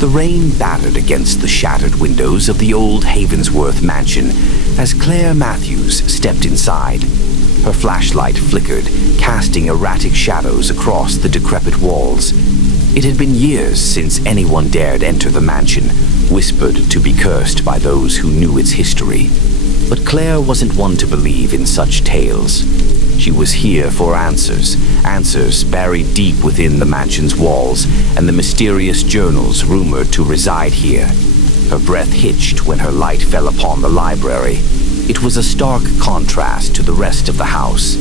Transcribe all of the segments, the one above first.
The rain battered against the shattered windows of the old Havensworth mansion as Claire Matthews stepped inside. Her flashlight flickered, casting erratic shadows across the decrepit walls. It had been years since anyone dared enter the mansion, whispered to be cursed by those who knew its history. But Claire wasn't one to believe in such tales. She was here for answers buried deep within the mansion's walls and the mysterious journals rumored to reside here. Her breath hitched when her light fell upon the library. It was a stark contrast to the rest of the house.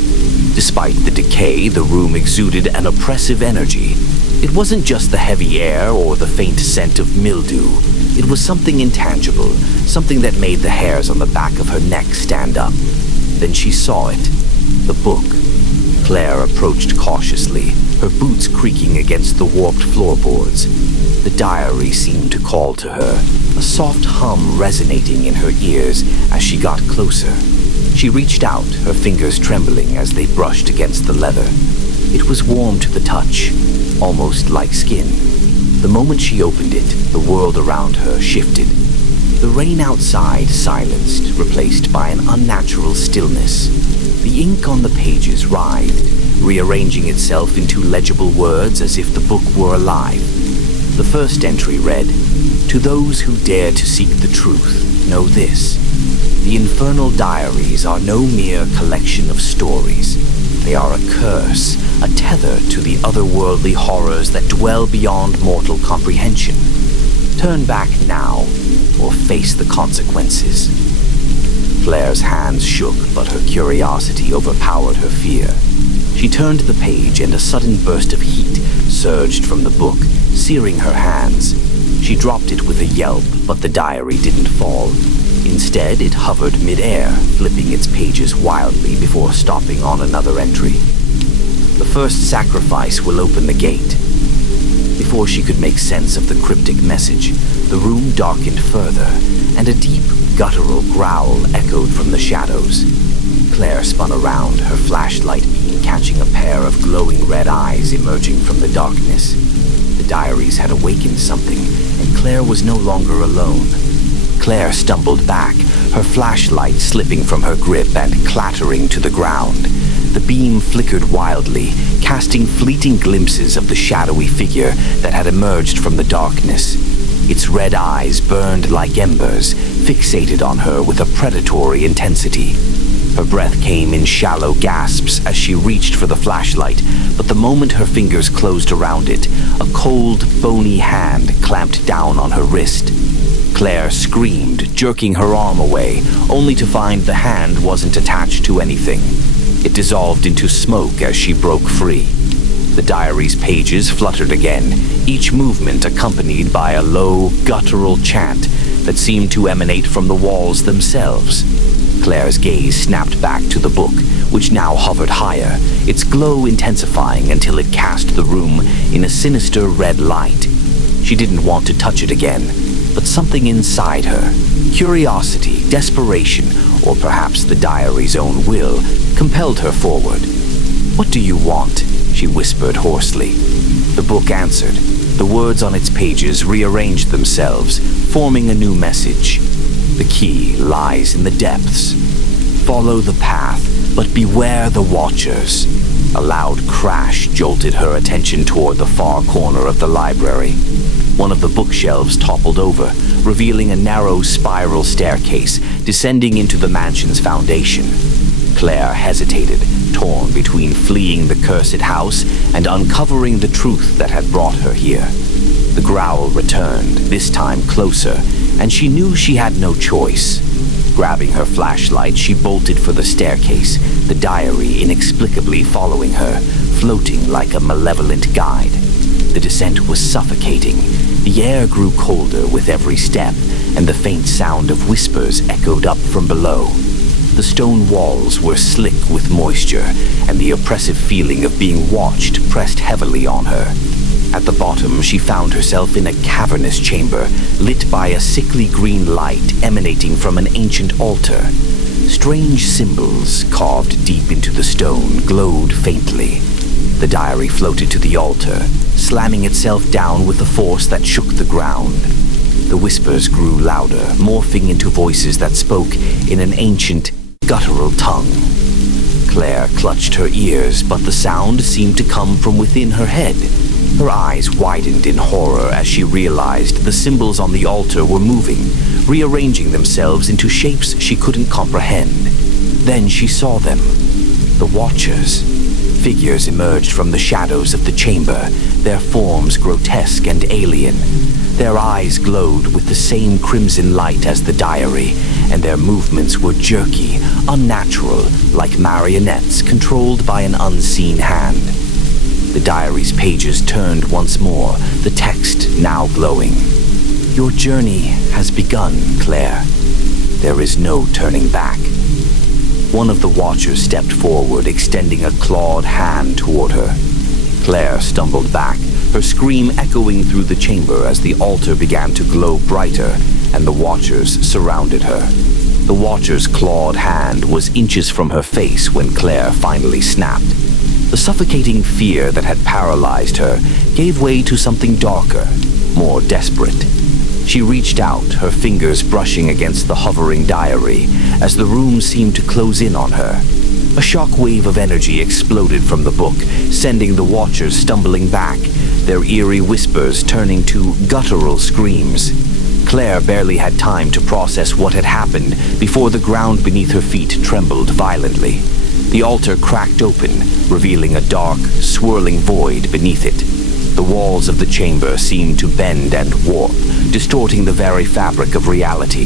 Despite the decay, the room exuded an oppressive energy. It wasn't just the heavy air or the faint scent of mildew. It was something intangible, something that made the hairs on the back of her neck stand up. Then she saw it. The book. Claire approached cautiously, her boots creaking against the warped floorboards. The diary seemed to call to her, a soft hum resonating in her ears as she got closer. She reached out, her fingers trembling as they brushed against the leather. It was warm to the touch, almost like skin. The moment she opened it, the world around her shifted. The rain outside silenced, replaced by an unnatural stillness. The ink on the pages writhed, rearranging itself into legible words as if the book were alive. The first entry read, "To those who dare to seek the truth, know this. The Infernal Diaries are no mere collection of stories. They are a curse, a tether to the otherworldly horrors that dwell beyond mortal comprehension. Turn back now, or face the consequences." Claire's hands shook, but her curiosity overpowered her fear. She turned the page, and a sudden burst of heat surged from the book, searing her hands. She dropped it with a yelp, but the diary didn't fall. Instead, it hovered mid-air, flipping its pages wildly before stopping on another entry. "The first sacrifice will open the gate." Before she could make sense of the cryptic message, the room darkened further, and a deep, guttural growl echoed from the shadows. Claire spun around, her flashlight beam catching a pair of glowing red eyes emerging from the darkness. The diaries had awakened something, and Claire was no longer alone. Claire stumbled back, her flashlight slipping from her grip and clattering to the ground. The beam flickered wildly, casting fleeting glimpses of the shadowy figure that had emerged from the darkness. Its red eyes burned like embers, fixated on her with a predatory intensity. Her breath came in shallow gasps as she reached for the flashlight, but the moment her fingers closed around it, a cold, bony hand clamped down on her wrist. Claire screamed, jerking her arm away, only to find the hand wasn't attached to anything. It dissolved into smoke as she broke free. The diary's pages fluttered again, each movement accompanied by a low, guttural chant that seemed to emanate from the walls themselves. Claire's gaze snapped back to the book, which now hovered higher, its glow intensifying until it cast the room in a sinister red light. She didn't want to touch it again, but something inside her, curiosity, desperation, or perhaps the diary's own will, compelled her forward. "What do you want?" she whispered hoarsely. The book answered. The words on its pages rearranged themselves, forming a new message. "The key lies in the depths. Follow the path, but beware the watchers." A loud crash jolted her attention toward the far corner of the library. One of the bookshelves toppled over, revealing a narrow spiral staircase descending into the mansion's foundation. Claire hesitated, torn between fleeing the cursed house and uncovering the truth that had brought her here. The growl returned, this time closer, and she knew she had no choice. Grabbing her flashlight, she bolted for the staircase, the diary inexplicably following her, floating like a malevolent guide. The descent was suffocating. The air grew colder with every step, and the faint sound of whispers echoed up from below. The stone walls were slick with moisture, and the oppressive feeling of being watched pressed heavily on her. At the bottom, she found herself in a cavernous chamber, lit by a sickly green light emanating from an ancient altar. Strange symbols, carved deep into the stone, glowed faintly. The diary floated to the altar, slamming itself down with a force that shook the ground. The whispers grew louder, morphing into voices that spoke in an ancient, guttural tongue. Claire clutched her ears, but the sound seemed to come from within her head. Her eyes widened in horror as she realized the symbols on the altar were moving, rearranging themselves into shapes she couldn't comprehend. Then she saw them. The Watchers. Figures emerged from the shadows of the chamber, their forms grotesque and alien. Their eyes glowed with the same crimson light as the diary, and their movements were jerky, unnatural, like marionettes controlled by an unseen hand. The diary's pages turned once more, the text now glowing. Your journey has begun, Claire. There is no turning back. One of the Watchers stepped forward, extending a clawed hand toward her. Claire stumbled back, her scream echoing through the chamber as the altar began to glow brighter and the Watchers surrounded her. The Watcher's clawed hand was inches from her face when Claire finally snapped. The suffocating fear that had paralyzed her gave way to something darker, more desperate. She reached out, her fingers brushing against the hovering diary as the room seemed to close in on her. A shock wave of energy exploded from the book, sending the Watchers stumbling back, their eerie whispers turning to guttural screams. Claire barely had time to process what had happened before the ground beneath her feet trembled violently. The altar cracked open, revealing a dark, swirling void beneath it. The walls of the chamber seemed to bend and warp, distorting the very fabric of reality.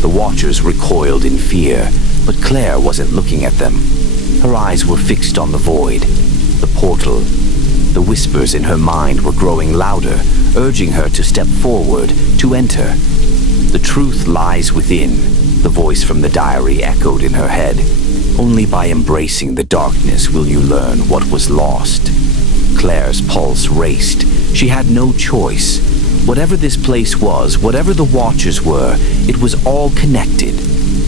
The Watchers recoiled in fear, but Claire wasn't looking at them. Her eyes were fixed on the void, the portal. The whispers in her mind were growing louder, urging her to step forward, to enter. The truth lies within, the voice from the diary echoed in her head. Only by embracing the darkness will you learn what was lost. Claire's pulse raced. She had no choice. Whatever this place was, whatever the Watchers were, it was all connected.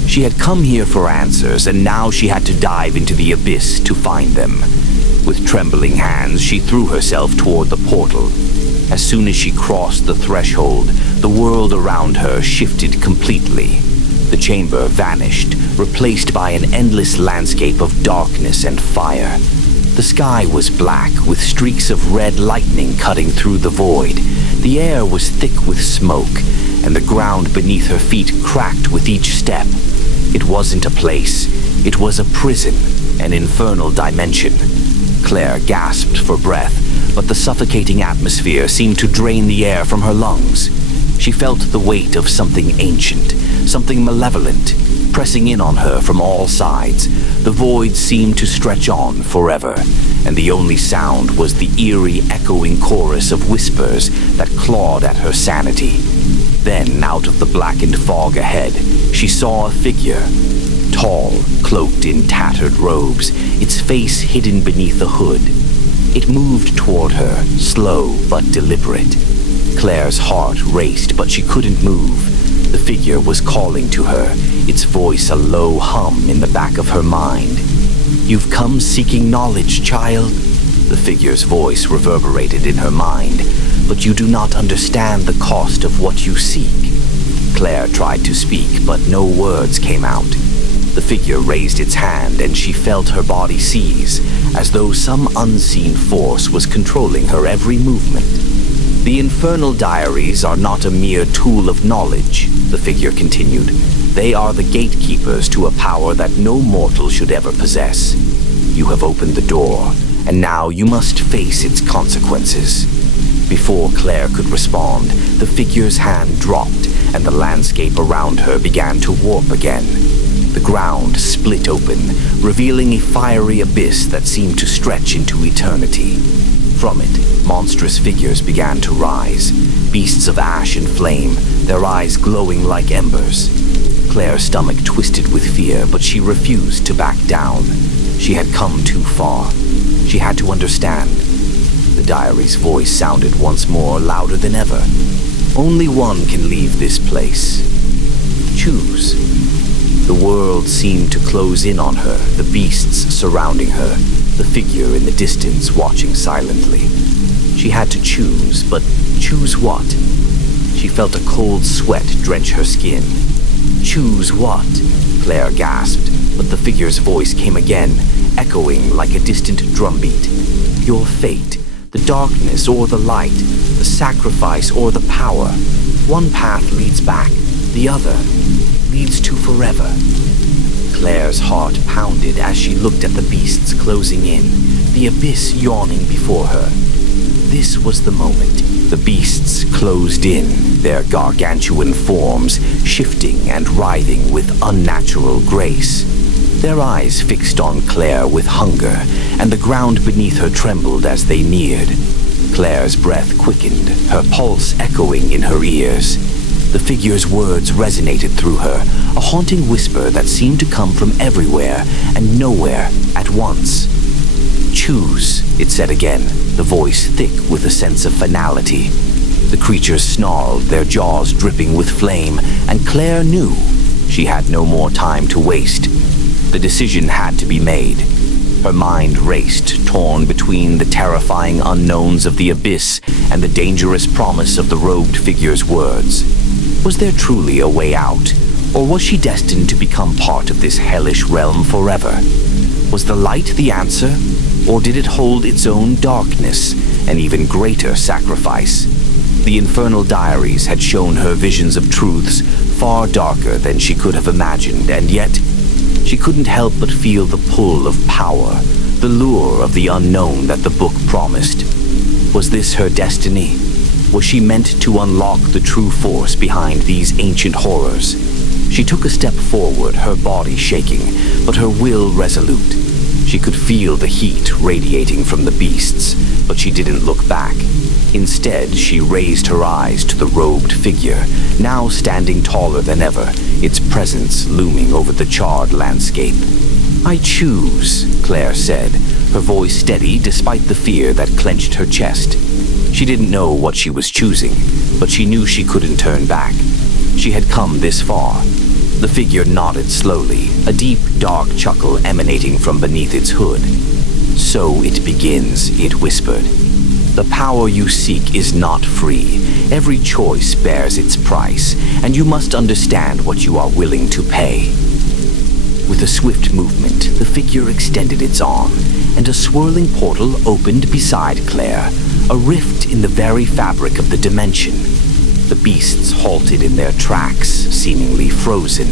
She had come here for answers, and now she had to dive into the abyss to find them. With trembling hands, she threw herself toward the portal. As soon as she crossed the threshold, the world around her shifted completely. The chamber vanished, replaced by an endless landscape of darkness and fire. The sky was black, with streaks of red lightning cutting through the void. The air was thick with smoke, and the ground beneath her feet cracked with each step. It wasn't a place, it was a prison, an infernal dimension. Claire gasped for breath, but the suffocating atmosphere seemed to drain the air from her lungs. She felt the weight of something ancient, something malevolent, pressing in on her from all sides. The void seemed to stretch on forever, and the only sound was the eerie, echoing chorus of whispers that clawed at her sanity. Then, out of the blackened fog ahead, she saw a figure. Tall, cloaked in tattered robes, its face hidden beneath a hood. It moved toward her, slow but deliberate. Claire's heart raced, but she couldn't move. The figure was calling to her, its voice a low hum in the back of her mind. "You've come seeking knowledge, child," the figure's voice reverberated in her mind, "but you do not understand the cost of what you seek." Claire tried to speak, but no words came out. The figure raised its hand, and she felt her body seize, as though some unseen force was controlling her every movement. "The Infernal Diaries are not a mere tool of knowledge," the figure continued. "They are the gatekeepers to a power that no mortal should ever possess. You have opened the door, and now you must face its consequences." Before Claire could respond, the figure's hand dropped, and the landscape around her began to warp again. The ground split open, revealing a fiery abyss that seemed to stretch into eternity. From it, monstrous figures began to rise, beasts of ash and flame, their eyes glowing like embers. Claire's stomach twisted with fear, but she refused to back down. She had come too far. She had to understand. The diary's voice sounded once more, louder than ever. "Only one can leave this place. Choose." The world seemed to close in on her, the beasts surrounding her, the figure in the distance watching silently. She had to choose, but choose what? She felt a cold sweat drench her skin. Choose what? Claire gasped, but the figure's voice came again, echoing like a distant drumbeat. Your fate, the darkness or the light, the sacrifice or the power. One path leads back, the other leads to forever. Claire's heart pounded as she looked at the beasts closing in, the abyss yawning before her. This was the moment. The beasts closed in, their gargantuan forms shifting and writhing with unnatural grace. Their eyes fixed on Claire with hunger, and the ground beneath her trembled as they neared. Claire's breath quickened, her pulse echoing in her ears. The figure's words resonated through her, a haunting whisper that seemed to come from everywhere and nowhere at once. Choose, it said again, the voice thick with a sense of finality. The creatures snarled, their jaws dripping with flame, and Claire knew she had no more time to waste. The decision had to be made. Her mind raced, torn between the terrifying unknowns of the abyss and the dangerous promise of the robed figure's words. Was there truly a way out, or was she destined to become part of this hellish realm forever? Was the light the answer, or did it hold its own darkness, an even greater sacrifice? The Infernal Diaries had shown her visions of truths far darker than she could have imagined, and yet she couldn't help but feel the pull of power, the lure of the unknown that the book promised. Was this her destiny? Was she meant to unlock the true force behind these ancient horrors? She took a step forward, her body shaking, but her will resolute. She could feel the heat radiating from the beasts, but she didn't look back. Instead, she raised her eyes to the robed figure, now standing taller than ever, its presence looming over the charred landscape. I choose, Claire said, her voice steady despite the fear that clenched her chest. She didn't know what she was choosing, but she knew she couldn't turn back. She had come this far. The figure nodded slowly, a deep, dark chuckle emanating from beneath its hood. So it begins, it whispered. The power you seek is not free. Every choice bears its price, and you must understand what you are willing to pay. With a swift movement, the figure extended its arm, and a swirling portal opened beside Claire, a rift in the very fabric of the dimension. The beasts halted in their tracks, seemingly frozen,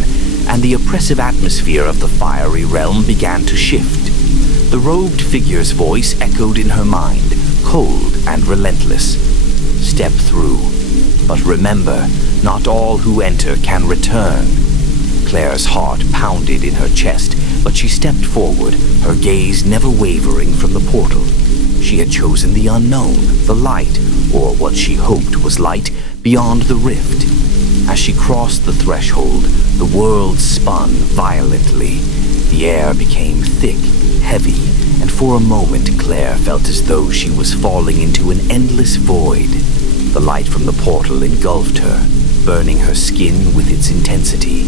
and the oppressive atmosphere of the fiery realm began to shift. The robed figure's voice echoed in her mind, cold and relentless. Step through. But remember, not all who enter can return. Claire's heart pounded in her chest, but she stepped forward, her gaze never wavering from the portal. She had chosen the unknown, the light, or what she hoped was light, beyond the rift. As she crossed the threshold, the world spun violently. The air became thick, heavy, and for a moment Claire felt as though she was falling into an endless void. The light from the portal engulfed her, burning her skin with its intensity.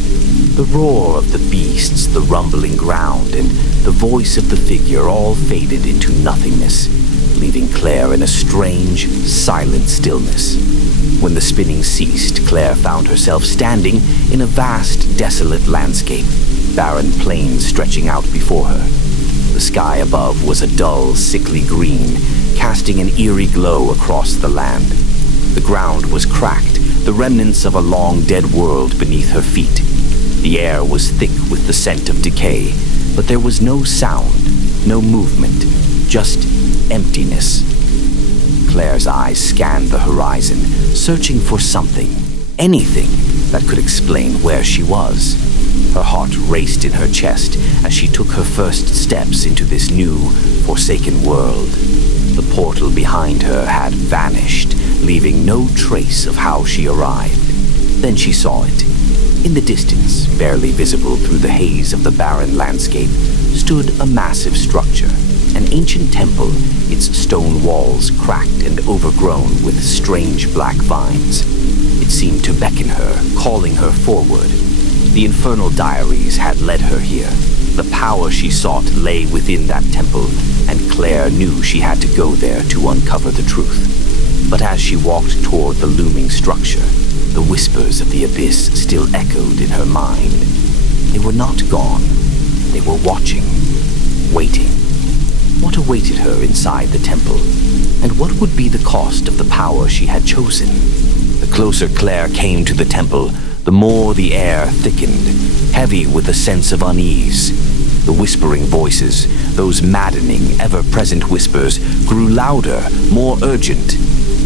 The roar of the beasts, the rumbling ground, and the voice of the figure all faded into nothingness, leaving Claire in a strange, silent stillness. When the spinning ceased, Claire found herself standing in a vast, desolate landscape, barren plains stretching out before her. The sky above was a dull, sickly green, casting an eerie glow across the land. The ground was cracked, the remnants of a long dead world beneath her feet. The air was thick with the scent of decay, but there was no sound, no movement, just emptiness. Claire's eyes scanned the horizon, searching for something, anything that could explain where she was. Her heart raced in her chest as she took her first steps into this new, forsaken world. The portal behind her had vanished, leaving no trace of how she arrived. Then she saw it. In the distance, barely visible through the haze of the barren landscape, stood a massive structure, an ancient temple, its stone walls cracked and overgrown with strange black vines. It seemed to beckon her, calling her forward. The Infernal Diaries had led her here. The power she sought lay within that temple, and Claire knew she had to go there to uncover the truth. But as she walked toward the looming structure, the whispers of the abyss still echoed in her mind. They were not gone. They were watching, waiting. What awaited her inside the temple? And what would be the cost of the power she had chosen? The closer Claire came to the temple, the more the air thickened, heavy with a sense of unease. The whispering voices, those maddening, ever-present whispers, grew louder, more urgent.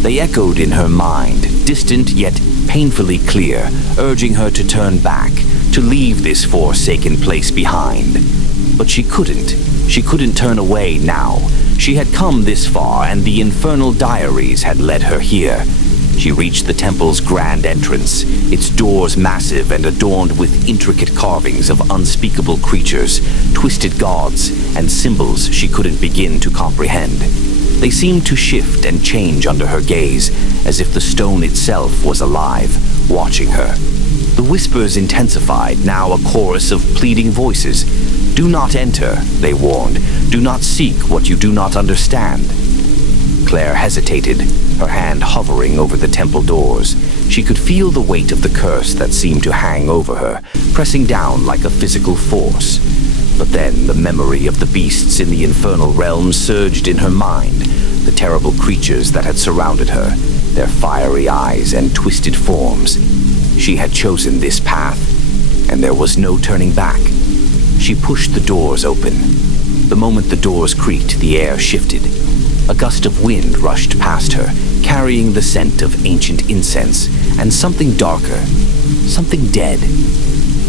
They echoed in her mind, distant yet painfully clear, urging her to turn back, to leave this forsaken place behind. But she couldn't. She couldn't turn away now. She had come this far, and the Infernal Diaries had led her here. She reached the temple's grand entrance, its doors massive and adorned with intricate carvings of unspeakable creatures, twisted gods, and symbols she couldn't begin to comprehend. They seemed to shift and change under her gaze, as if the stone itself was alive, watching her. The whispers intensified, now a chorus of pleading voices. "Do not enter," they warned. "Do not seek what you do not understand." Claire hesitated, her hand hovering over the temple doors. She could feel the weight of the curse that seemed to hang over her, pressing down like a physical force. But then the memory of the beasts in the Infernal Realm surged in her mind, the terrible creatures that had surrounded her, their fiery eyes and twisted forms. She had chosen this path, and there was no turning back. She pushed the doors open. The moment the doors creaked, the air shifted. A gust of wind rushed past her, carrying the scent of ancient incense and something darker, something dead.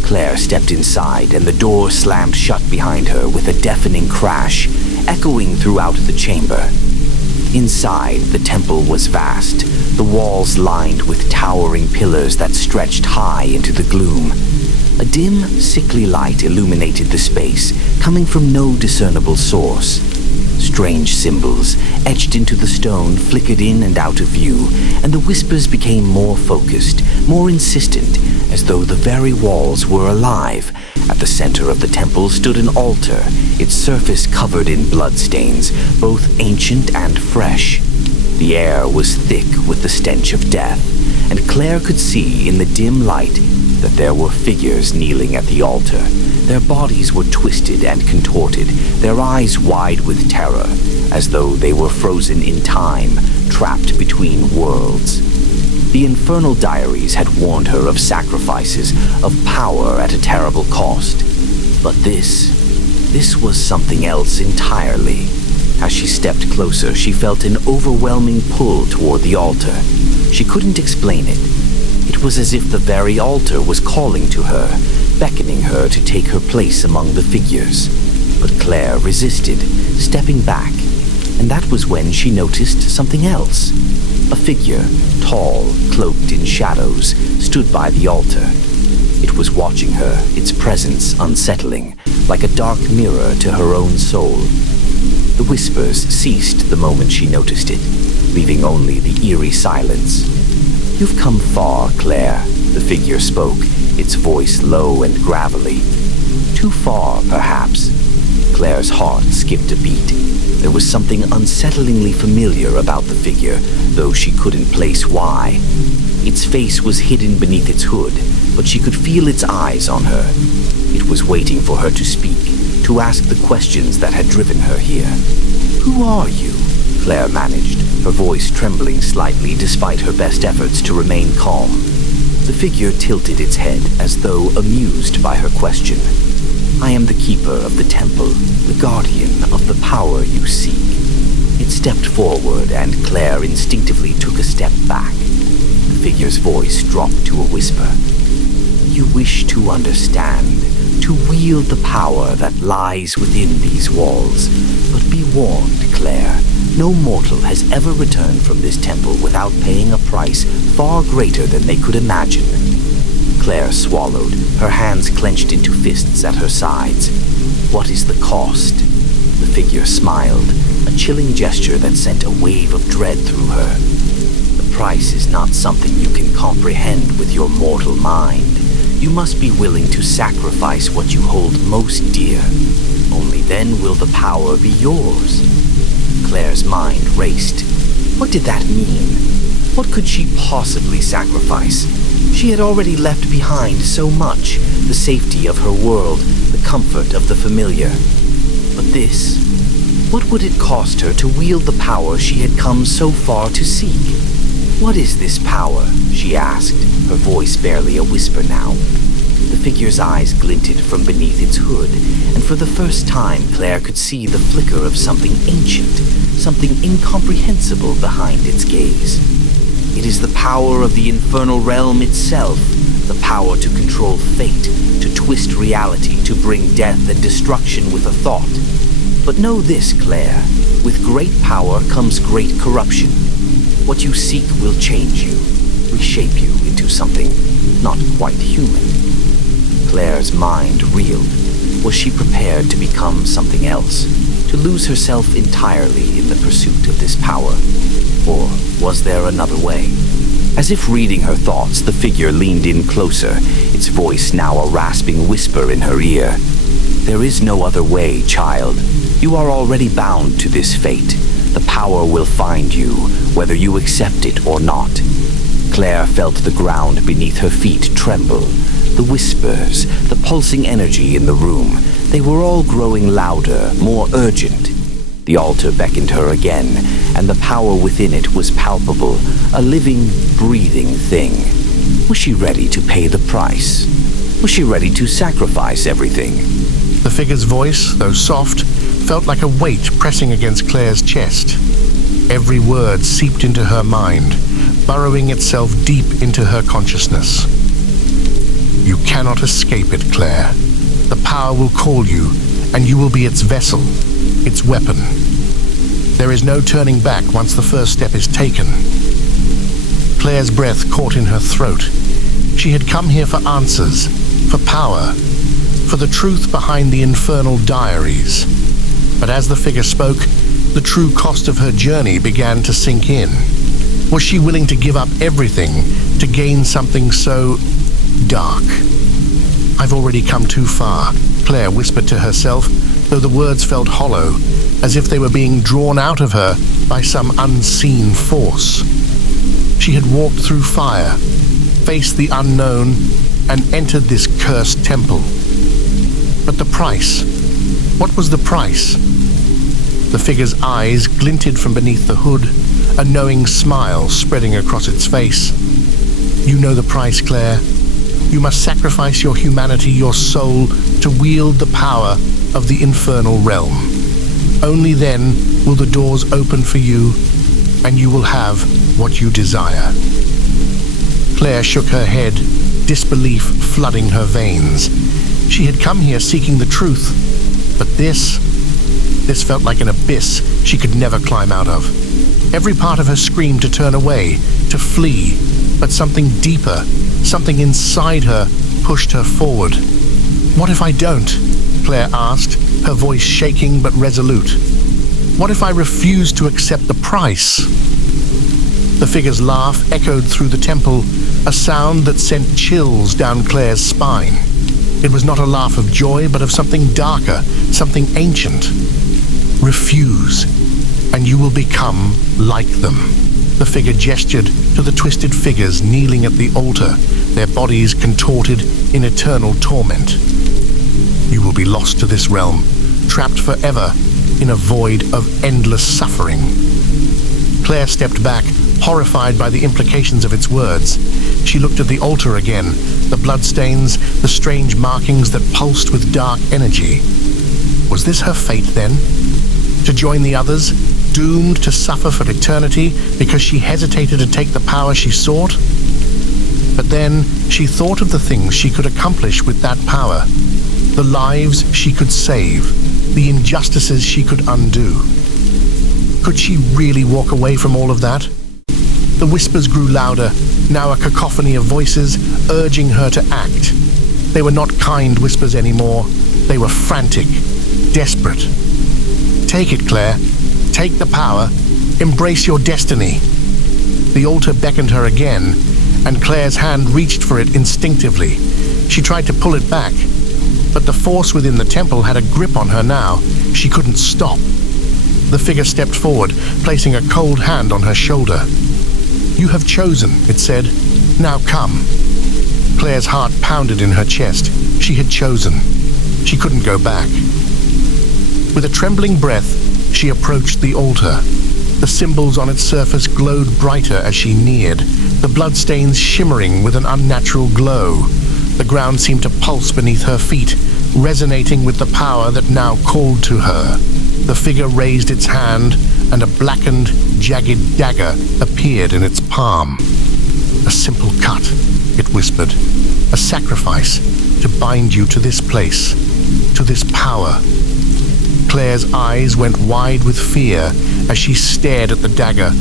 Claire stepped inside, and the door slammed shut behind her with a deafening crash, echoing throughout the chamber. Inside, the temple was vast, the walls lined with towering pillars that stretched high into the gloom. A dim, sickly light illuminated the space, coming from no discernible source. Strange symbols, etched into the stone, flickered in and out of view, and the whispers became more focused, more insistent, as though the very walls were alive. At the center of the temple stood an altar, its surface covered in bloodstains, both ancient and fresh. The air was thick with the stench of death, and Claire could see in the dim light that there were figures kneeling at the altar. Their bodies were twisted and contorted, their eyes wide with terror, as though they were frozen in time, trapped between worlds. The Infernal Diaries had warned her of sacrifices, of power at a terrible cost. But this was something else entirely. As she stepped closer, she felt an overwhelming pull toward the altar. She couldn't explain it. It was as if the very altar was calling to her, beckoning her to take her place among the figures. But Claire resisted, stepping back, and that was when she noticed something else. A figure, tall, cloaked in shadows, stood by the altar. It was watching her, its presence unsettling, like a dark mirror to her own soul. The whispers ceased the moment she noticed it, leaving only the eerie silence. "You've come far, Claire," the figure spoke, its voice low and gravelly. "Too far, perhaps." Claire's heart skipped a beat. There was something unsettlingly familiar about the figure, though she couldn't place why. Its face was hidden beneath its hood, but she could feel its eyes on her. It was waiting for her to speak, to ask the questions that had driven her here. "Who are you?" Claire managed, her voice trembling slightly despite her best efforts to remain calm. The figure tilted its head as though amused by her question. "I am the keeper of the temple, the guardian of the power you seek." It stepped forward, and Claire instinctively took a step back. The figure's voice dropped to a whisper. "You wish to understand, to wield the power that lies within these walls. But be warned, Claire, no mortal has ever returned from this temple without paying a price far greater than they could imagine." Claire swallowed, her hands clenched into fists at her sides. "What is the cost?" The figure smiled, a chilling gesture that sent a wave of dread through her. "The price is not something you can comprehend with your mortal mind. You must be willing to sacrifice what you hold most dear. Only then will the power be yours. Claire's mind raced. What did that mean? What could she possibly sacrifice? She had already left behind so much, the safety of her world, the comfort of the familiar. But this? What would it cost her to wield the power she had come so far to seek? "What is this power?" she asked, her voice barely a whisper now. The figure's eyes glinted from beneath its hood, and for the first time Claire could see the flicker of something ancient, something incomprehensible behind its gaze. "It is the power of the Infernal Realm itself, the power to control fate, to twist reality, to bring death and destruction with a thought. But know this, Claire, with great power comes great corruption. What you seek will change you, reshape you into something not quite human." Claire's mind reeled. Was she prepared to become something else? To lose herself entirely in the pursuit of this power? Or was there another way? As if reading her thoughts, the figure leaned in closer, its voice now a rasping whisper in her ear. "There is no other way, child. You are already bound to this fate. The power will find you, whether you accept it or not." Claire felt the ground beneath her feet tremble. The whispers, the pulsing energy in the room, they were all growing louder, more urgent. The altar beckoned her again, and the power within it was palpable, a living, breathing thing. Was she ready to pay the price? Was she ready to sacrifice everything? The figure's voice, though soft, felt like a weight pressing against Claire's chest. Every word seeped into her mind, burrowing itself deep into her consciousness. "You cannot escape it, Claire. The power will call you, and you will be its vessel, its weapon. There is no turning back once the first step is taken." Claire's breath caught in her throat. She had come here for answers, for power, for the truth behind the Infernal Diaries. But as the figure spoke, the true cost of her journey began to sink in. Was she willing to give up everything to gain something so dark? "I've already come too far," Claire whispered to herself, though the words felt hollow, as if they were being drawn out of her by some unseen force. She had walked through fire, faced the unknown, and entered this cursed temple. But the price? What was the price? The figure's eyes glinted from beneath the hood, a knowing smile spreading across its face. "You know the price, Claire. You must sacrifice your humanity, your soul, to wield the power of the Infernal Realm. Only then will the doors open for you, and you will have what you desire." Claire shook her head, disbelief flooding her veins. She had come here seeking the truth, but this felt like an abyss she could never climb out of. Every part of her screamed to turn away, to flee, but something deeper, something inside her, pushed her forward. "What if I don't?" Claire asked, her voice shaking but resolute. "What if I refuse to accept the price?" The figure's laugh echoed through the temple, a sound that sent chills down Claire's spine. It was not a laugh of joy, but of something darker, something ancient. "Refuse, and you will become like them." The figure gestured to the twisted figures kneeling at the altar, their bodies contorted in eternal torment. "You will be lost to this realm, trapped forever in a void of endless suffering." Claire stepped back, horrified by the implications of its words. She looked at the altar again, the bloodstains, the strange markings that pulsed with dark energy. Was this her fate then? To join the others, doomed to suffer for eternity because she hesitated to take the power she sought? But then she thought of the things she could accomplish with that power, the lives she could save, the injustices she could undo. Could she really walk away from all of that? The whispers grew louder, now a cacophony of voices urging her to act. They were not kind whispers anymore. They were frantic, desperate. "Take it, Claire. Take the power. Embrace your destiny." The altar beckoned her again, and Claire's hand reached for it instinctively. She tried to pull it back, but the force within the temple had a grip on her now. She couldn't stop. The figure stepped forward, placing a cold hand on her shoulder. "You have chosen," it said. "Now come." Claire's heart pounded in her chest. She had chosen. She couldn't go back. With a trembling breath, she approached the altar. The symbols on its surface glowed brighter as she neared, the bloodstains shimmering with an unnatural glow. The ground seemed to pulse beneath her feet, resonating with the power that now called to her. The figure raised its hand, and a blackened, jagged dagger appeared in its palm. "A simple cut," it whispered. "A sacrifice to bind you to this place, to this power." Claire's eyes went wide with fear as she stared at the dagger,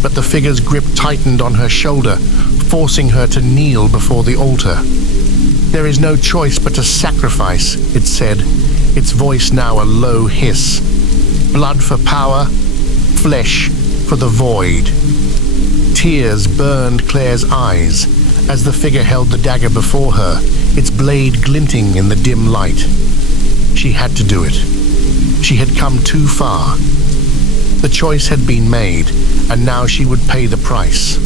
but the figure's grip tightened on her shoulder, forcing her to kneel before the altar. "There is no choice but to sacrifice," it said, its voice now a low hiss. "Blood for power, flesh for the void." Tears burned Claire's eyes as the figure held the dagger before her, its blade glinting in the dim light. She had to do it. She had come too far. The choice had been made, and now she would pay the price.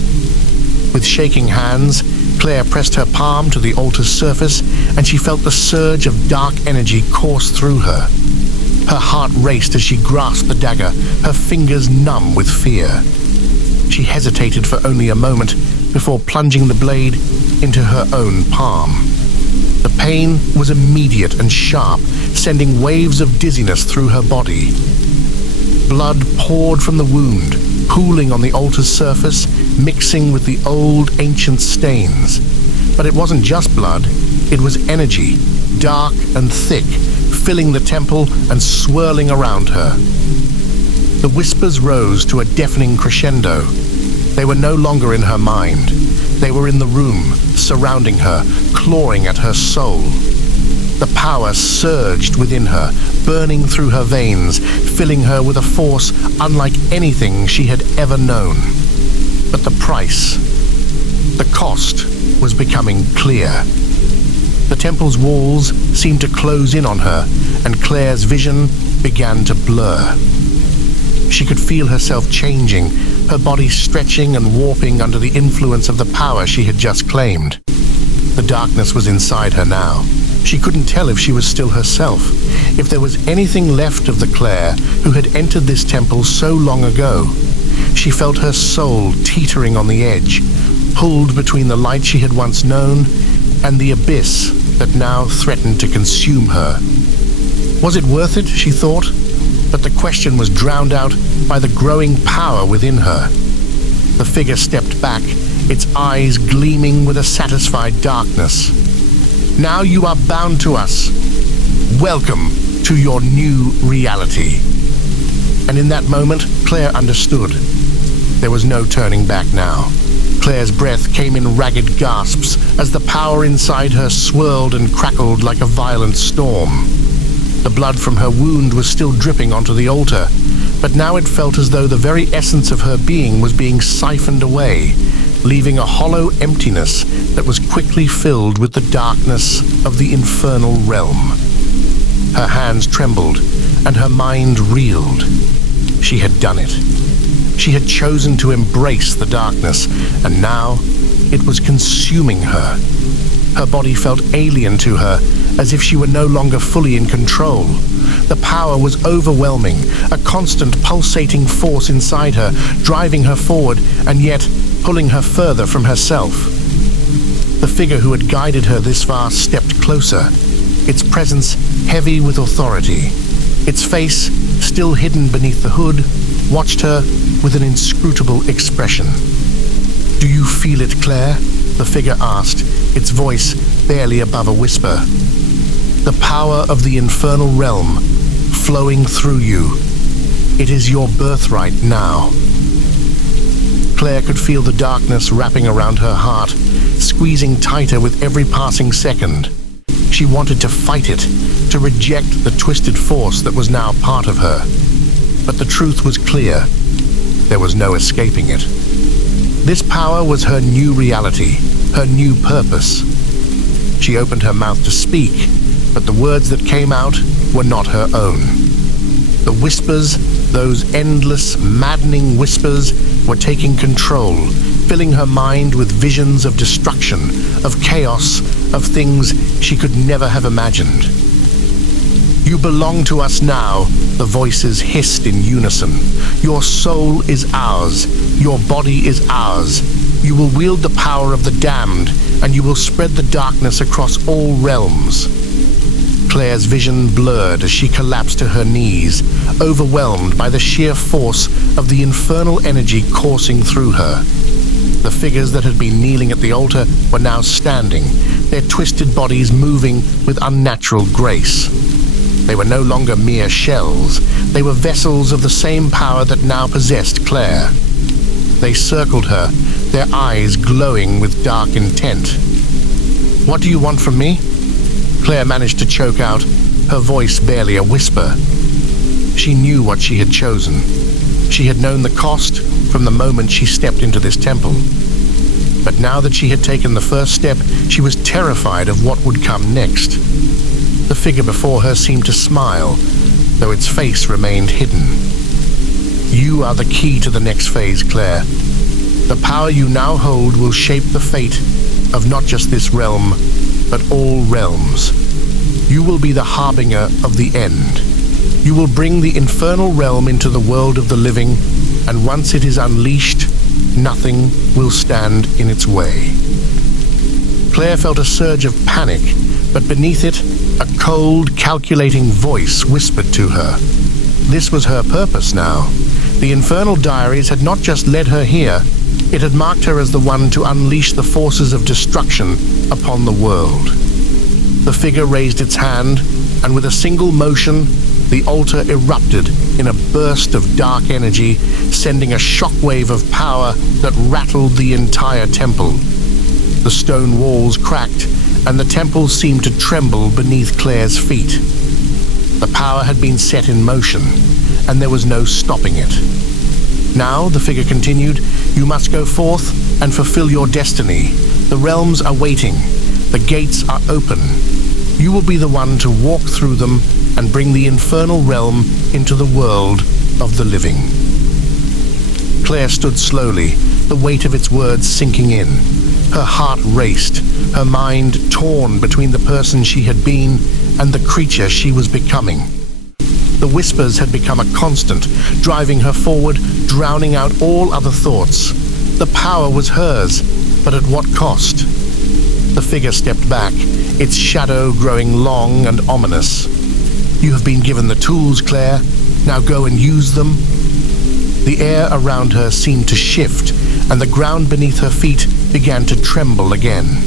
With shaking hands, Claire pressed her palm to the altar's surface, and she felt the surge of dark energy course through her. Her heart raced as she grasped the dagger, her fingers numb with fear. She hesitated for only a moment before plunging the blade into her own palm. The pain was immediate and sharp, sending waves of dizziness through her body. Blood poured from the wound, pooling on the altar's surface, mixing with the old ancient stains. But it wasn't just blood, it was energy, dark and thick, filling the temple and swirling around her. The whispers rose to a deafening crescendo. They were no longer in her mind. They were in the room, surrounding her, clawing at her soul. The power surged within her, burning through her veins, filling her with a force unlike anything she had ever known. But the price, the cost, was becoming clear. The temple's walls seemed to close in on her, and Claire's vision began to blur. She could feel herself changing, her body stretching and warping under the influence of the power she had just claimed. The darkness was inside her now. She couldn't tell if she was still herself, if there was anything left of the Claire who had entered this temple so long ago. She felt her soul teetering on the edge, pulled between the light she had once known and the abyss that now threatened to consume her. Was it worth it, she thought? But the question was drowned out by the growing power within her. The figure stepped back, its eyes gleaming with a satisfied darkness. "Now you are bound to us. Welcome to your new reality." And in that moment, Claire understood. There was no turning back now. Claire's breath came in ragged gasps as the power inside her swirled and crackled like a violent storm. The blood from her wound was still dripping onto the altar, but now it felt as though the very essence of her being was being siphoned away, leaving a hollow emptiness that was quickly filled with the darkness of the Infernal Realm. Her hands trembled, and her mind reeled. She had done it. She had chosen to embrace the darkness, and now it was consuming her. Her body felt alien to her, as if she were no longer fully in control. The power was overwhelming, a constant pulsating force inside her, driving her forward and yet pulling her further from herself. The figure who had guided her this far stepped closer, its presence heavy with authority. Its face, still hidden beneath the hood, watched her with an inscrutable expression. "Do you feel it, Claire?" the figure asked, its voice barely above a whisper. "The power of the Infernal Realm flowing through you. It is your birthright now." Claire could feel the darkness wrapping around her heart, squeezing tighter with every passing second. She wanted to fight it, to reject the twisted force that was now part of her. But the truth was clear. There was no escaping it. This power was her new reality, her new purpose. She opened her mouth to speak, but the words that came out were not her own. The whispers, those endless, maddening whispers, were taking control, filling her mind with visions of destruction, of chaos, of things she could never have imagined. "You belong to us now," the voices hissed in unison. "Your soul is ours. Your body is ours. You will wield the power of the damned, and you will spread the darkness across all realms." Claire's vision blurred as she collapsed to her knees, overwhelmed by the sheer force of the infernal energy coursing through her. The figures that had been kneeling at the altar were now standing, their twisted bodies moving with unnatural grace. They were no longer mere shells. They were vessels of the same power that now possessed Claire. They circled her, their eyes glowing with dark intent. "What do you want from me?" Claire managed to choke out, her voice barely a whisper. She knew what she had chosen. She had known the cost from the moment she stepped into this temple. But now that she had taken the first step, she was terrified of what would come next. The figure before her seemed to smile, though its face remained hidden. "You are the key to the next phase, Claire. The power you now hold will shape the fate of not just this realm, but all realms. You will be the harbinger of the end. You will bring the Infernal Realm into the world of the living, and once it is unleashed, nothing will stand in its way." Claire felt a surge of panic, but beneath it, a cold, calculating voice whispered to her. This was her purpose now. The Infernal Diaries had not just led her here, it had marked her as the one to unleash the forces of destruction upon the world. The figure raised its hand, and with a single motion, the altar erupted in a burst of dark energy, sending a shockwave of power that rattled the entire temple. The stone walls cracked, and the temple seemed to tremble beneath Claire's feet. The power had been set in motion, and there was no stopping it. "Now," the figure continued, "you must go forth and fulfill your destiny. The realms are waiting. The gates are open. You will be the one to walk through them and bring the Infernal Realm into the world of the living." Claire stood slowly, the weight of its words sinking in. Her heart raced, her mind torn between the person she had been and the creature she was becoming. The whispers had become a constant, driving her forward, drowning out all other thoughts. The power was hers, but at what cost? The figure stepped back, its shadow growing long and ominous. "You have been given the tools, Claire. Now go and use them." The air around her seemed to shift, and the ground beneath her feet began to tremble again.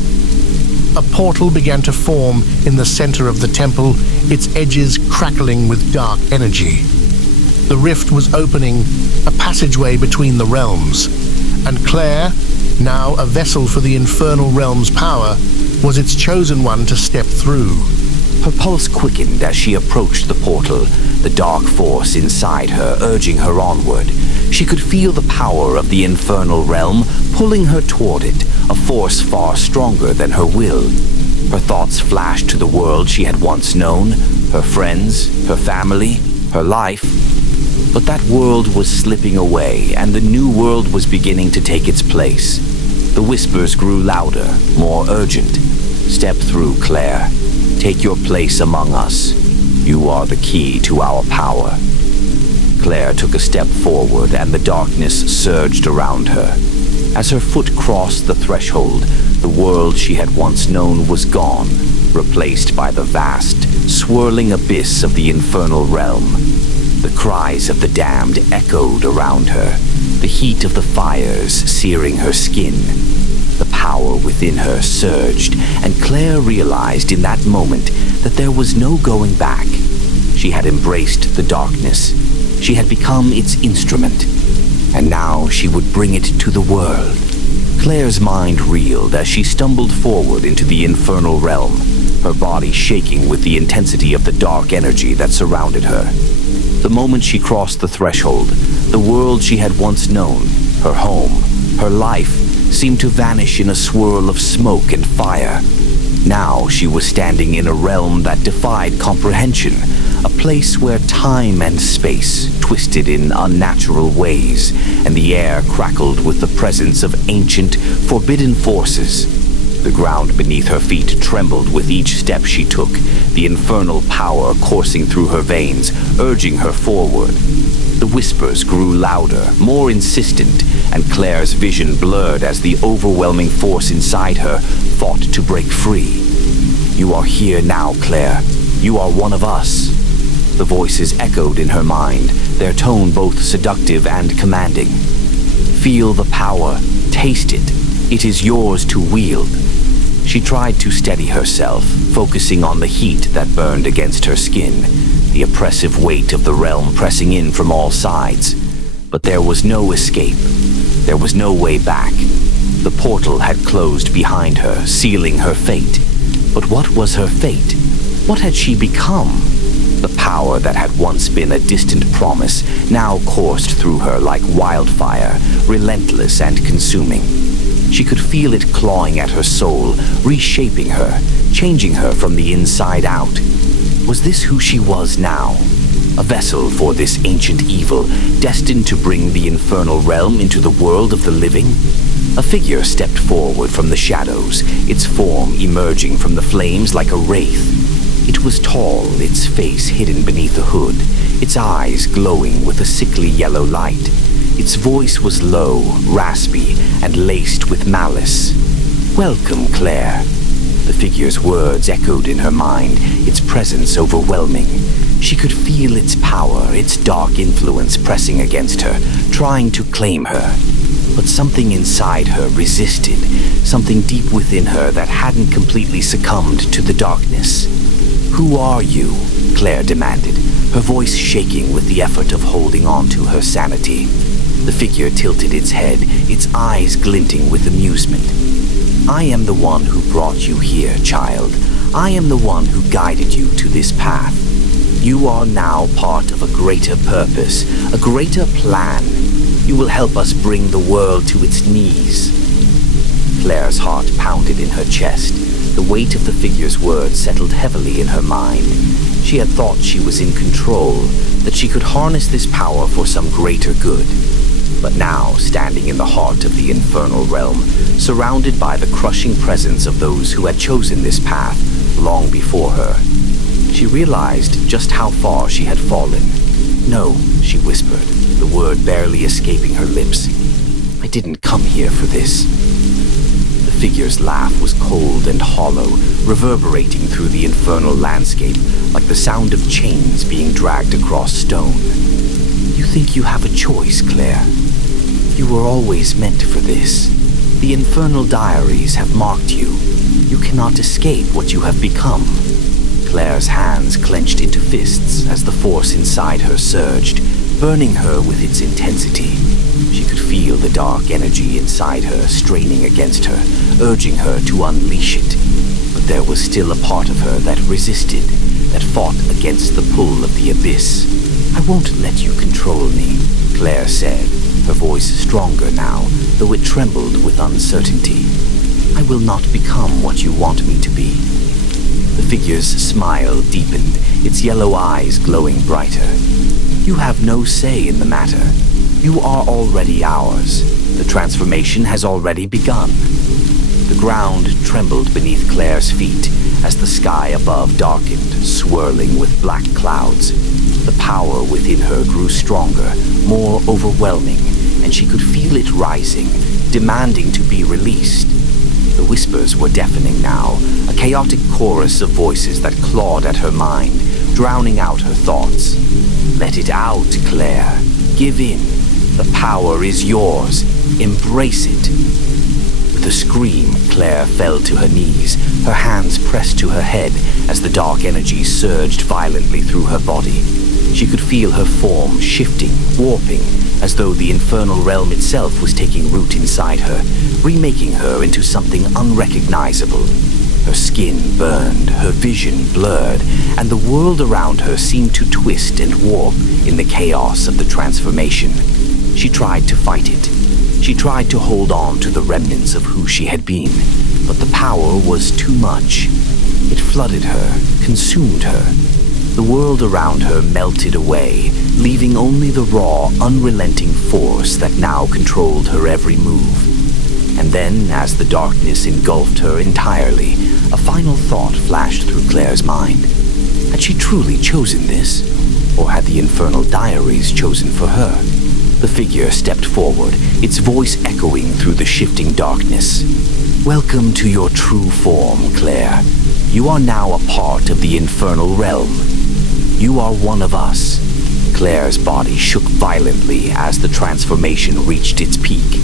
A portal began to form in the center of the temple, its edges crackling with dark energy. The rift was opening, a passageway between the realms, and Claire, now a vessel for the Infernal Realm's power, was its chosen one to step through. Her pulse quickened as she approached the portal, the dark force inside her urging her onward. She could feel the power of the Infernal Realm pulling her toward it, a force far stronger than her will. Her thoughts flashed to the world she had once known, her friends, her family, her life. But that world was slipping away, and the new world was beginning to take its place. The whispers grew louder, more urgent. "Step through, Claire. Take your place among us. You are the key to our power." Claire took a step forward, and the darkness surged around her. As her foot crossed the threshold, the world she had once known was gone, replaced by the vast, swirling abyss of the Infernal Realm. The cries of the damned echoed around her, the heat of the fires searing her skin. The power within her surged, and Claire realized in that moment that there was no going back. She had embraced the darkness. She had become its instrument, and now she would bring it to the world. Claire's mind reeled as she stumbled forward into the Infernal Realm, her body shaking with the intensity of the dark energy that surrounded her. The moment she crossed the threshold, the world she had once known, her home, Her life seemed to vanish in a swirl of smoke and fire. Now she was standing in a realm that defied comprehension, a place where time and space twisted in unnatural ways, and the air crackled with the presence of ancient, forbidden forces. The ground beneath her feet trembled with each step she took, the infernal power coursing through her veins, urging her forward. The whispers grew louder, more insistent, and Claire's vision blurred as the overwhelming force inside her fought to break free. "You are here now, Claire. You are one of us." The voices echoed in her mind, their tone both seductive and commanding. "Feel the power. Taste it. It is yours to wield." She tried to steady herself, focusing on the heat that burned against her skin, the oppressive weight of the realm pressing in from all sides. But there was no escape. There was no way back. The portal had closed behind her, sealing her fate. But what was her fate? What had she become? The power that had once been a distant promise now coursed through her like wildfire, relentless and consuming. She could feel it clawing at her soul, reshaping her, changing her from the inside out. Was this who she was now? A vessel for this ancient evil, destined to bring the Infernal Realm into the world of the living? A figure stepped forward from the shadows, its form emerging from the flames like a wraith. It was tall, its face hidden beneath a hood, its eyes glowing with a sickly yellow light. Its voice was low, raspy, and laced with malice. "Welcome, Claire." The figure's words echoed in her mind, its presence overwhelming. She could feel its power, its dark influence pressing against her, trying to claim her. But something inside her resisted, something deep within her that hadn't completely succumbed to the darkness. "Who are you?" Claire demanded, her voice shaking with the effort of holding on to her sanity. The figure tilted its head, its eyes glinting with amusement. "I am the one who brought you here, child. I am the one who guided you to this path. You are now part of a greater purpose, a greater plan. You will help us bring the world to its knees." Claire's heart pounded in her chest. The weight of the figure's words settled heavily in her mind. She had thought she was in control, that she could harness this power for some greater good. But now, standing in the heart of the Infernal Realm, surrounded by the crushing presence of those who had chosen this path long before her, she realized just how far she had fallen. "No," she whispered, the word barely escaping her lips. "I didn't come here for this." The figure's laugh was cold and hollow, reverberating through the infernal landscape like the sound of chains being dragged across stone. "You think you have a choice, Claire? You were always meant for this. The Infernal Diaries have marked you. You cannot escape what you have become." Claire's hands clenched into fists as the force inside her surged, burning her with its intensity. She could feel the dark energy inside her straining against her, urging her to unleash it. But there was still a part of her that resisted, that fought against the pull of the abyss. "I won't let you control me," Claire said, her voice stronger now, though it trembled with uncertainty. "I will not become what you want me to be." The figure's smile deepened, its yellow eyes glowing brighter. "You have no say in the matter. You are already ours. The transformation has already begun." The ground trembled beneath Claire's feet as the sky above darkened, swirling with black clouds. The power within her grew stronger, more overwhelming, and she could feel it rising, demanding to be released. The whispers were deafening now, a chaotic chorus of voices that clawed at her mind, drowning out her thoughts. "Let it out, Claire. Give in. The power is yours. Embrace it." With a scream, Claire fell to her knees, her hands pressed to her head as the dark energy surged violently through her body. She could feel her form shifting, warping, as though the Infernal Realm itself was taking root inside her, remaking her into something unrecognizable. Her skin burned, her vision blurred, and the world around her seemed to twist and warp in the chaos of the transformation. She tried to fight it, She tried to hold on to the remnants of who she had been, but the power was too much. It flooded her, consumed her. The world around her melted away, leaving only the raw, unrelenting force that now controlled her every move. And then, as the darkness engulfed her entirely, a final thought flashed through Claire's mind. Had she truly chosen this? Or had the Infernal Diaries chosen for her? The figure stepped forward, its voice echoing through the shifting darkness. "Welcome to your true form, Claire. You are now a part of the Infernal Realm. You are one of us." Claire's body shook violently as the transformation reached its peak.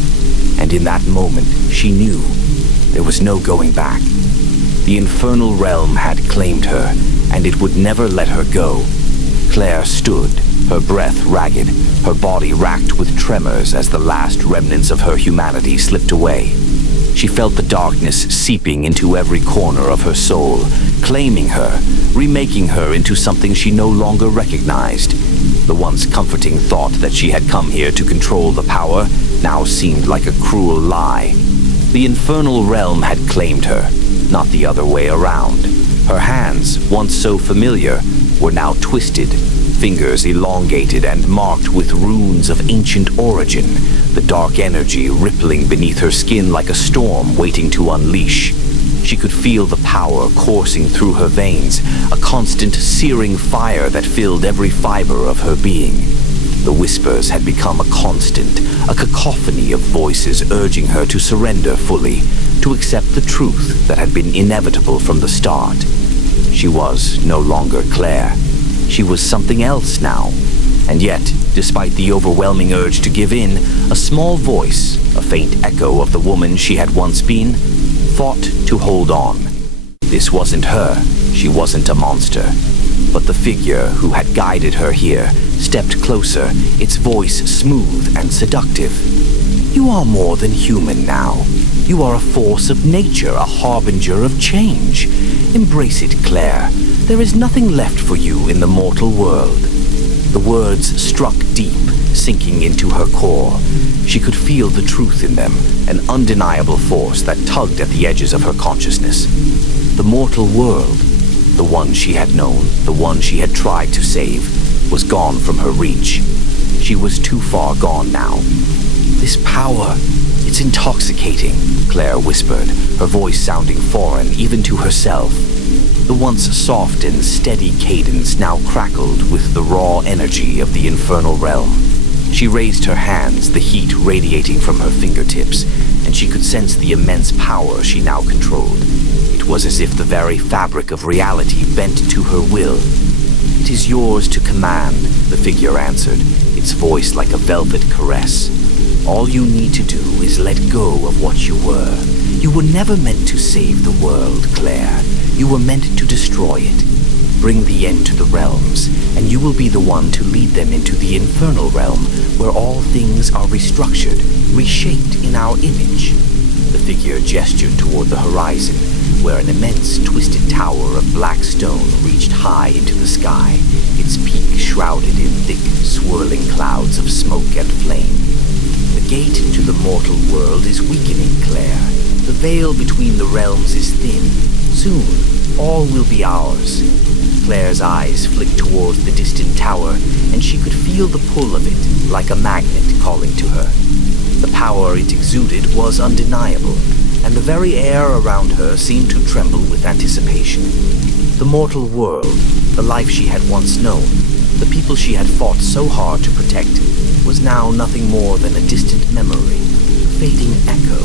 And in that moment, she knew there was no going back. The Infernal Realm had claimed her, and it would never let her go. Claire stood, her breath ragged, her body racked with tremors as the last remnants of her humanity slipped away. She felt the darkness seeping into every corner of her soul, claiming her, remaking her into something she no longer recognized. The once comforting thought that she had come here to control the power now seemed like a cruel lie. The Infernal Realm had claimed her, not the other way around. Her hands, once so familiar, were now twisted, fingers elongated and marked with runes of ancient origin, the dark energy rippling beneath her skin like a storm waiting to unleash. She could feel the power coursing through her veins, a constant searing fire that filled every fiber of her being. The whispers had become a constant, a cacophony of voices urging her to surrender fully, to accept the truth that had been inevitable from the start. She was no longer Claire. She was something else now. And yet, despite the overwhelming urge to give in, a small voice, a faint echo of the woman she had once been, fought to hold on. This wasn't her. She wasn't a monster. But the figure who had guided her here stepped closer, its voice smooth and seductive. "You are more than human now. You are a force of nature, a harbinger of change. Embrace it, Claire. There is nothing left for you in the mortal world." The words struck deep, sinking into her core. She could feel the truth in them, an undeniable force that tugged at the edges of her consciousness. The mortal world, the one she had known, the one she had tried to save, was gone from her reach. She was too far gone now. "This power, it's intoxicating," Claire whispered, her voice sounding foreign even to herself. The once soft and steady cadence now crackled with the raw energy of the Infernal Realm. She raised her hands, the heat radiating from her fingertips, and she could sense the immense power she now controlled. It was as if the very fabric of reality bent to her will. "It is yours to command," the figure answered, its voice like a velvet caress. "All you need to do is let go of what you were. You were never meant to save the world, Claire. You were meant to destroy it. Bring the end to the realms, and you will be the one to lead them into the Infernal Realm, where all things are restructured, reshaped in our image." The figure gestured toward the horizon, where an immense twisted tower of black stone reached high into the sky, its peak shrouded in thick, swirling clouds of smoke and flame. "The gate to the mortal world is weakening, Claire. The veil between the realms is thin. Soon, all will be ours." Claire's eyes flicked towards the distant tower, and she could feel the pull of it, like a magnet calling to her. The power it exuded was undeniable, and the very air around her seemed to tremble with anticipation. The mortal world, the life she had once known, the people she had fought so hard to protect, was now nothing more than a distant memory, a fading echo.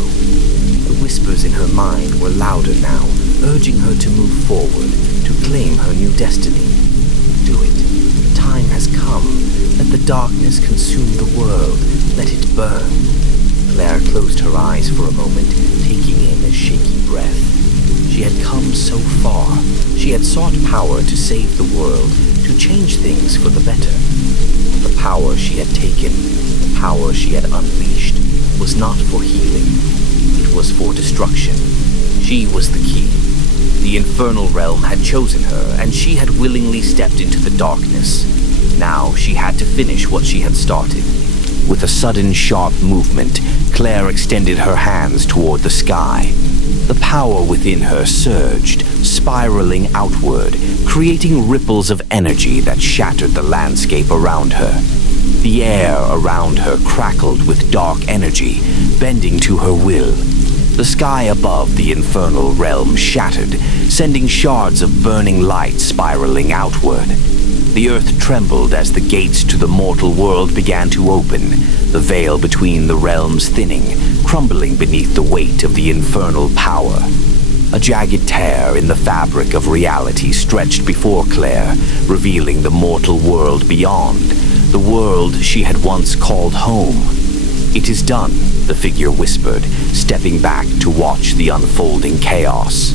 The whispers in her mind were louder now, urging her to move forward, to claim her new destiny. Do it. The time has come. Let the darkness consume the world. Let it burn. Claire closed her eyes for a moment, taking in a shaky breath. She had come so far. She had sought power to save the world, to change things for the better. The power she had taken, the power she had unleashed, was not for healing. It was for destruction. She was the key. The Infernal Realm had chosen her, and she had willingly stepped into the darkness. Now she had to finish what she had started. With a sudden, sharp movement, Claire extended her hands toward the sky. The power within her surged, spiraling outward, creating ripples of energy that shattered the landscape around her. The air around her crackled with dark energy, bending to her will. The sky above the Infernal Realm shattered, sending shards of burning light spiraling outward. The earth trembled as the gates to the mortal world began to open, the veil between the realms thinning, crumbling beneath the weight of the infernal power. A jagged tear in the fabric of reality stretched before Claire, revealing the mortal world beyond, the world she had once called home. "It is done," the figure whispered, stepping back to watch the unfolding chaos.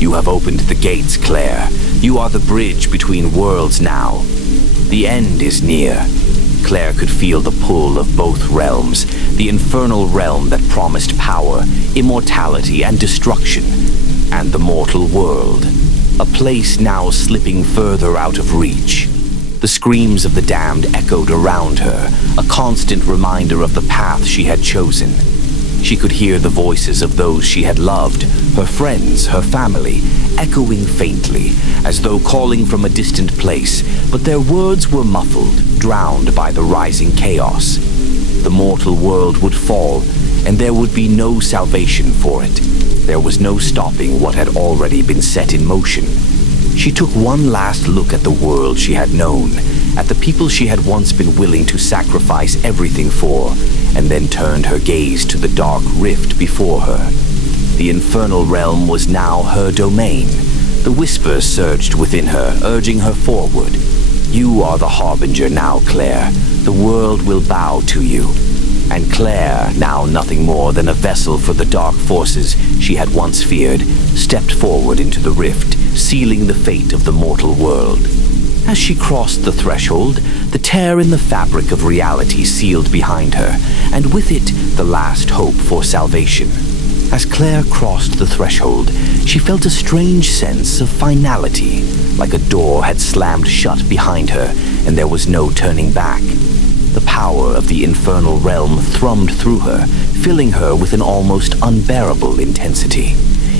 "You have opened the gates, Claire. You are the bridge between worlds now. The end is near." Claire could feel the pull of both realms, the infernal realm that promised power, immortality, and destruction, and the mortal world, a place now slipping further out of reach. The screams of the damned echoed around her, a constant reminder of the path she had chosen. She could hear the voices of those she had loved, her friends, her family, echoing faintly, as though calling from a distant place, but their words were muffled, drowned by the rising chaos. The mortal world would fall, and there would be no salvation for it. There was no stopping what had already been set in motion. She took one last look at the world she had known, at the people she had once been willing to sacrifice everything for, and then turned her gaze to the dark rift before her. The Infernal Realm was now her domain. The whispers surged within her, urging her forward. "You are the harbinger now, Claire. The world will bow to you." And Claire, now nothing more than a vessel for the dark forces she had once feared, stepped forward into the rift, sealing the fate of the mortal world. As she crossed the threshold, the tear in the fabric of reality sealed behind her, and with it the last hope for salvation. As Claire crossed the threshold, she felt a strange sense of finality, like a door had slammed shut behind her, and there was no turning back. The power of the Infernal Realm thrummed through her, filling her with an almost unbearable intensity.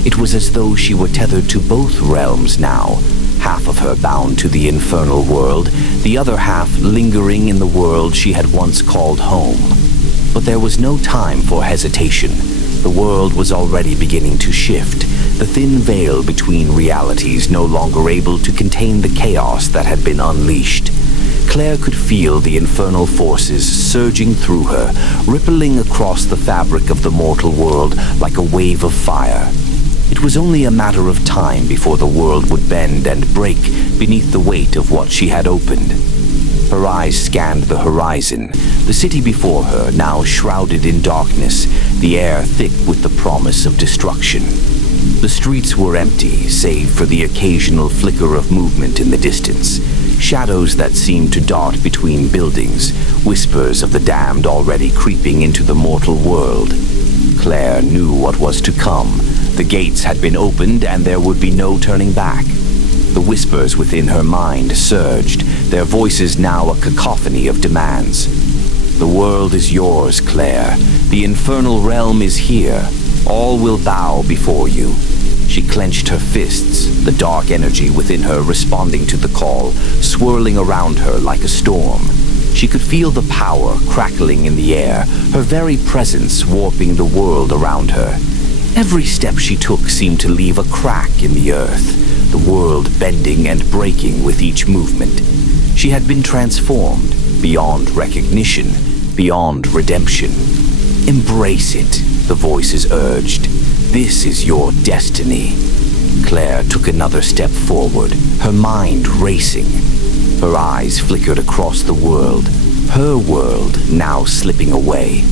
It was as though she were tethered to both realms now, half of her bound to the infernal world, the other half lingering in the world she had once called home. But there was no time for hesitation. The world was already beginning to shift, the thin veil between realities no longer able to contain the chaos that had been unleashed. Claire could feel the infernal forces surging through her, rippling across the fabric of the mortal world like a wave of fire. It was only a matter of time before the world would bend and break beneath the weight of what she had opened. Her eyes scanned the horizon, the city before her now shrouded in darkness, the air thick with the promise of destruction. The streets were empty, save for the occasional flicker of movement in the distance, shadows that seemed to dart between buildings, whispers of the damned already creeping into the mortal world. Claire knew what was to come. The gates had been opened and there would be no turning back. The whispers within her mind surged, their voices now a cacophony of demands. "The world is yours, Claire. The Infernal Realm is here. All will bow before you." She clenched her fists, the dark energy within her responding to the call, swirling around her like a storm. She could feel the power crackling in the air, her very presence warping the world around her. Every step she took seemed to leave a crack in the earth, the world bending and breaking with each movement. She had been transformed, beyond recognition, beyond redemption. "Embrace it," the voices urged. "This is your destiny." Claire took another step forward, her mind racing. Her eyes flickered across the world, her world now slipping away.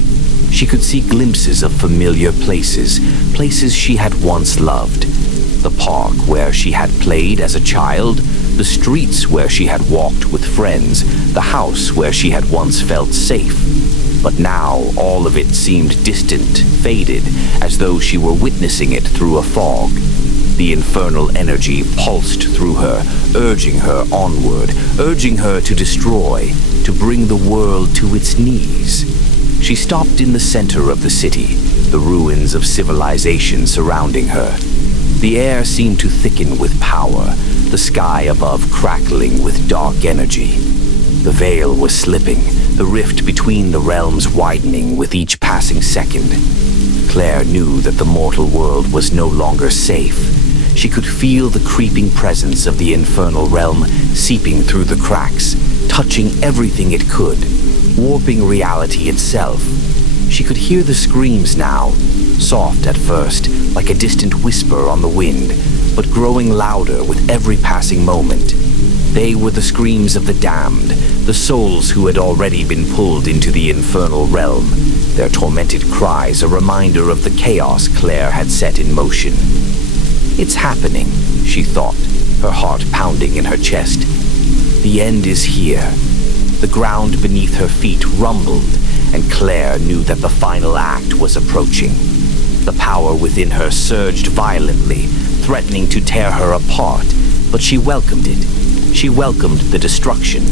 She could see glimpses of familiar places, places she had once loved. The park where she had played as a child, the streets where she had walked with friends, the house where she had once felt safe. But now all of it seemed distant, faded, as though she were witnessing it through a fog. The infernal energy pulsed through her, urging her onward, urging her to destroy, to bring the world to its knees. She stopped in the center of the city, the ruins of civilization surrounding her. The air seemed to thicken with power, the sky above crackling with dark energy. The veil was slipping, the rift between the realms widening with each passing second. Claire knew that the mortal world was no longer safe. She could feel the creeping presence of the Infernal Realm seeping through the cracks, touching everything it could, warping reality itself. She could hear the screams now, soft at first, like a distant whisper on the wind, but growing louder with every passing moment. They were the screams of the damned, the souls who had already been pulled into the Infernal Realm, their tormented cries a reminder of the chaos Claire had set in motion. It's happening, she thought, her heart pounding in her chest. The end is here. The ground beneath her feet rumbled, and Claire knew that the final act was approaching. The power within her surged violently, threatening to tear her apart, but she welcomed it. She welcomed the destruction.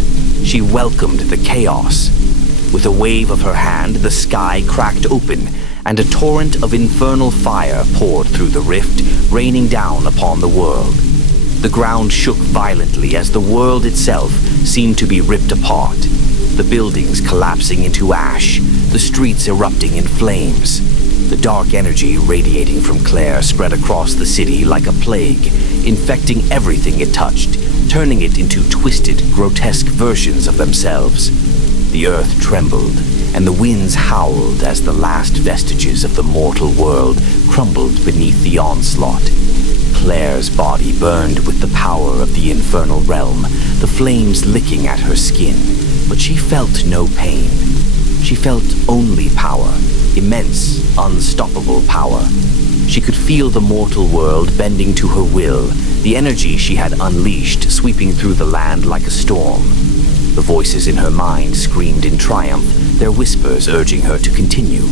She welcomed the chaos. With a wave of her hand, the sky cracked open, and a torrent of infernal fire poured through the rift, raining down upon the world. The ground shook violently as the world itself seemed to be ripped apart, the buildings collapsing into ash, the streets erupting in flames. The dark energy radiating from Claire spread across the city like a plague, infecting everything it touched, turning it into twisted, grotesque versions of themselves. The earth trembled, and the winds howled as the last vestiges of the mortal world crumbled beneath the onslaught. Claire's body burned with the power of the Infernal Realm, the flames licking at her skin, but she felt no pain. She felt only power, immense, unstoppable power. She could feel the mortal world bending to her will, the energy she had unleashed sweeping through the land like a storm. The voices in her mind screamed in triumph, their whispers urging her to continue.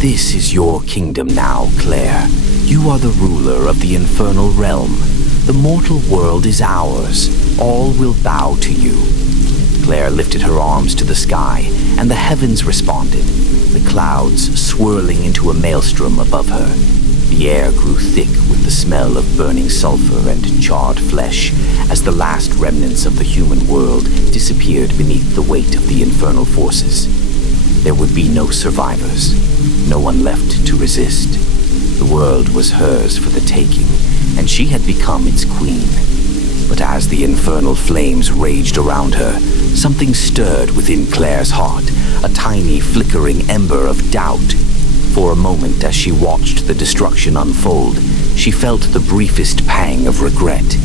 This is your kingdom now, Claire. You are the ruler of the Infernal Realm. The mortal world is ours. All will bow to you. Claire lifted her arms to the sky, and the heavens responded, the clouds swirling into a maelstrom above her. The air grew thick with the smell of burning sulfur and charred flesh as the last remnants of the human world disappeared beneath the weight of the infernal forces. There would be no survivors, no one left to resist. The world was hers for the taking, and she had become its queen. But as the infernal flames raged around her, something stirred within Claire's heart, a tiny flickering ember of doubt. For a moment, as she watched the destruction unfold, she felt the briefest pang of regret.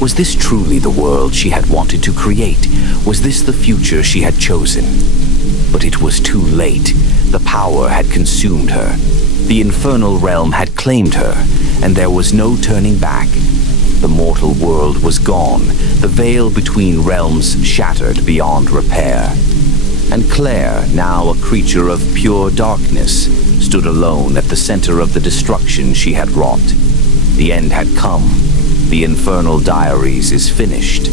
Was this truly the world she had wanted to create? Was this the future she had chosen? But it was too late. The power had consumed her. The Infernal Realm had claimed her, and there was no turning back. The mortal world was gone, the veil between realms shattered beyond repair. And Claire, now a creature of pure darkness, stood alone at the center of the destruction she had wrought. The end had come. The Infernal Diaries is finished.